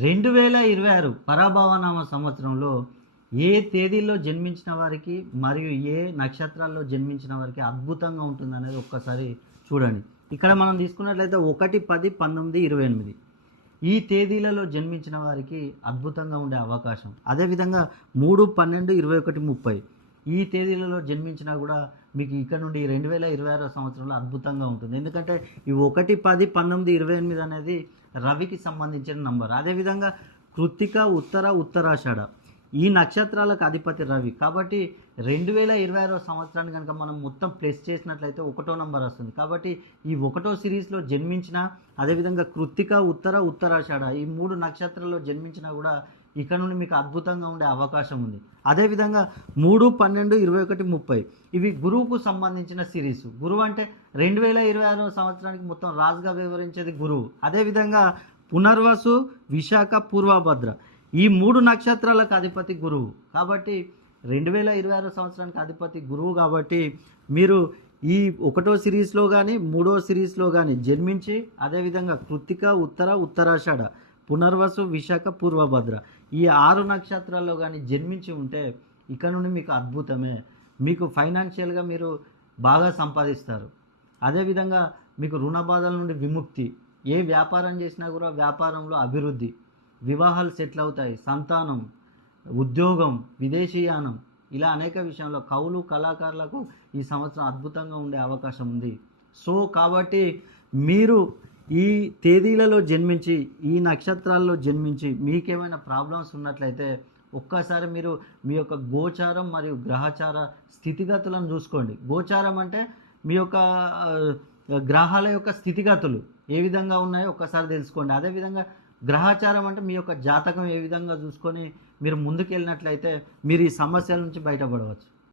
2026 పరాభవనామ సంవత్సరంలో ఏ తేదీల్లో జన్మించిన వారికి మరియు ఏ నక్షత్రాల్లో జన్మించిన వారికి అద్భుతంగా ఉంటుందనేది ఒక్కసారి చూడండి. ఇక్కడ మనం తీసుకున్నట్లయితే 1, 10, 19, 28 ఈ తేదీలలో జన్మించిన వారికి అద్భుతంగా ఉండే అవకాశం. అదేవిధంగా 3, 12, 21, 30 ఈ తేదీలలో జన్మించినా కూడా మీకు ఇక్కడ నుండి 2026 సంవత్సరంలో అద్భుతంగా ఉంటుంది. ఎందుకంటే ఈ 1, 10, 19, 28 అనేది రవికి సంబంధించిన నంబర్. అదేవిధంగా కృత్తిక, ఉత్తరాషాఢ ఈ నక్షత్రాలకు అధిపతి రవి. కాబట్టి 2026 సంవత్సరాన్ని కనుక మనం మొత్తం ప్లస్ చేసినట్లయితే 1వ నంబర్ వస్తుంది. కాబట్టి ఈ 1వ సిరీస్లో జన్మించిన, అదేవిధంగా కృత్తిక, ఉత్తరాషాఢ ఈ 3 నక్షత్రాల్లో జన్మించినా కూడా ఇక్కడ నుండి మీకు అద్భుతంగా ఉండే అవకాశం ఉంది. అదేవిధంగా 3, 12, 21, 30 ఇవి గురువుకు సంబంధించిన సిరీస్. గురువు అంటే 2026 సంవత్సరానికి మొత్తం రాజుగా వివరించేది గురువు. అదేవిధంగా పునర్వసు, విశాఖ, పూర్వభద్ర ఈ 3 నక్షత్రాలకు అధిపతి గురువు. కాబట్టి 2026 సంవత్సరానికి అధిపతి గురువు. కాబట్టి మీరు ఈ 1వ సిరీస్లో కానీ 3వ సిరీస్లో కానీ జన్మించి, అదేవిధంగా కృత్తిక, ఉత్తరాషాఢ, పునర్వసు, విశాఖ, పూర్వభద్ర ఈ 6 నక్షత్రాల్లో కానీ జన్మించి ఉంటే ఇక్కడ నుండి మీకు అద్భుతమే. మీకు ఫైనాన్షియల్గా మీరు బాగా సంపాదిస్తారు. అదేవిధంగా మీకు రుణ బాధల నుండి విముక్తి, ఏ వ్యాపారం చేసినా కూడా వ్యాపారంలో అభివృద్ధి, వివాహాలు సెటిల్ అవుతాయి, సంతానం, ఉద్యోగం, విదేశీయానం ఇలా అనేక విషయంలో కవులు, కళాకారులకు ఈ సంవత్సరం అద్భుతంగా ఉండే అవకాశం ఉంది. సో కాబట్టి మీరు ఈ తేదీలలో జన్మించి, ఈ నక్షత్రాల్లో జన్మించి మీకేమైనా ప్రాబ్లమ్స్ ఉన్నట్లయితే ఒక్కసారి మీరు మీ యొక్క గోచారం మరియు గ్రహచార స్థితిగతులను చూసుకోండి. గోచారం అంటే మీ యొక్క గ్రహాల యొక్క స్థితిగతులు ఏ విధంగా ఉన్నాయో ఒక్కసారి తెలుసుకోండి. అదేవిధంగా గ్రహచారం అంటే మీ యొక్క జాతకం ఏ విధంగా చూసుకొని మీరు ముందుకు వెళ్ళినట్లయితే మీరు ఈ సమస్యల నుంచి బయటపడవచ్చు.